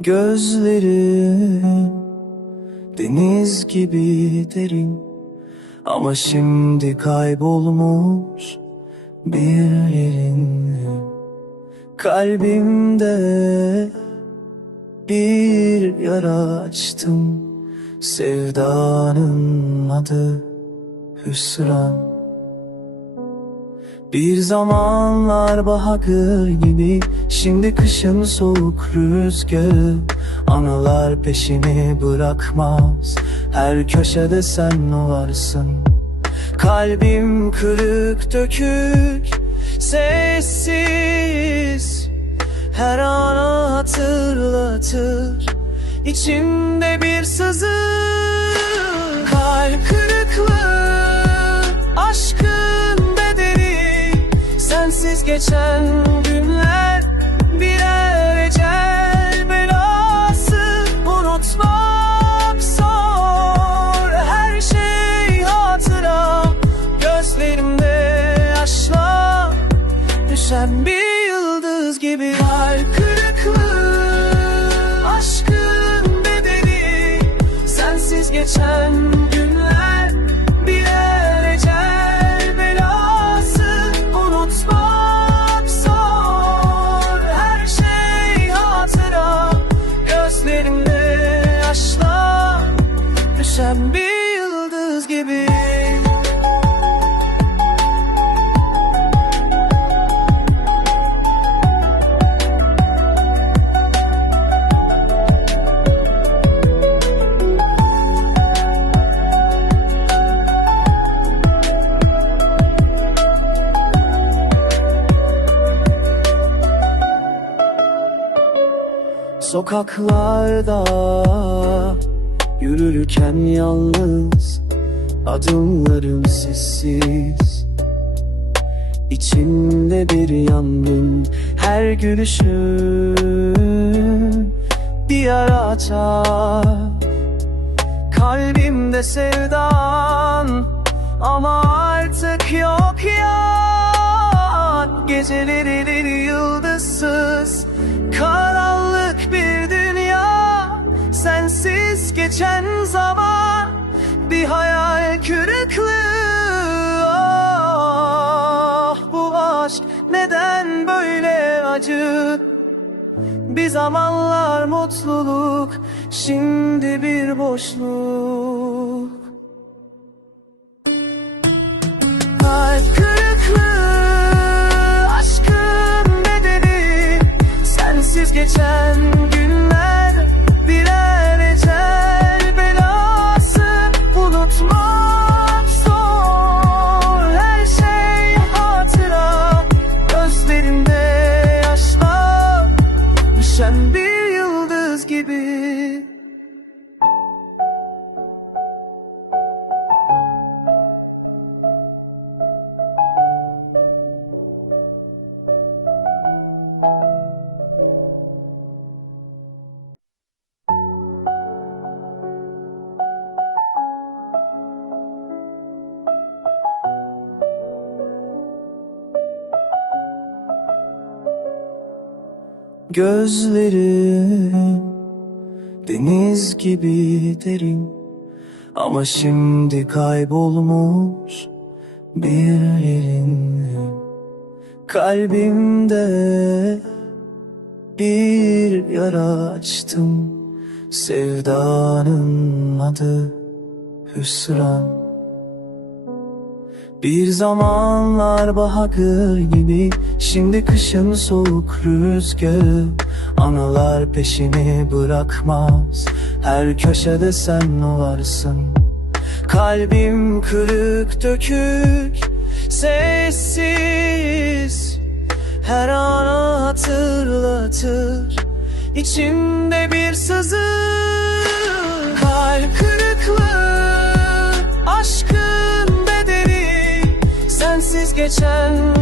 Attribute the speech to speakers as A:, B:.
A: Gözlerim deniz gibi derin Ama şimdi kaybolmuş bir yerin. Kalbimde bir yara açtım Sevdanın adı hüsran bir zamanlar bahar gibi Şimdi kışın soğuk rüzgarı Anılar peşini bırakmaz Her köşede sen varsın. Kalbim kırık dökük Sessiz. Her an hatırlatır İçimde bir sızı Sensiz geçen günler Birer ecel belası. Unutmak zor Her şey hatıra. Gözlerimde yaşlar Düşen bir yıldız gibi. Kalp kırıklığı Aşkın bedeli. Sensiz geçen Yaşlar Düşen bir yıldız gibi Sokaklarda yürürken yalnız Adımlarım sessiz. İçimde bir yangın Her gülüşün bir yara açar. Kalbimde sevdan Ama artık yok ya. Geceleri yıldızsız acı bir zamanlar mutluluk, şimdi bir boşluk. Kalp kırıklığı, aşkın bedeli, sensiz geçen Gözlerim deniz gibi derin. Ama şimdi kaybolmuş bir yerin. Kalbimde bir yara açtım. Sevdanın adı hüsran bir zamanlar bahar gibi Şimdi kışın soğuk rüzgarı. Anılar peşini bırakmaz Her köşede sen varsın. Kalbim kırık dökük Sessiz. Her an hatırlatır İçimde bir sızı kırıklığı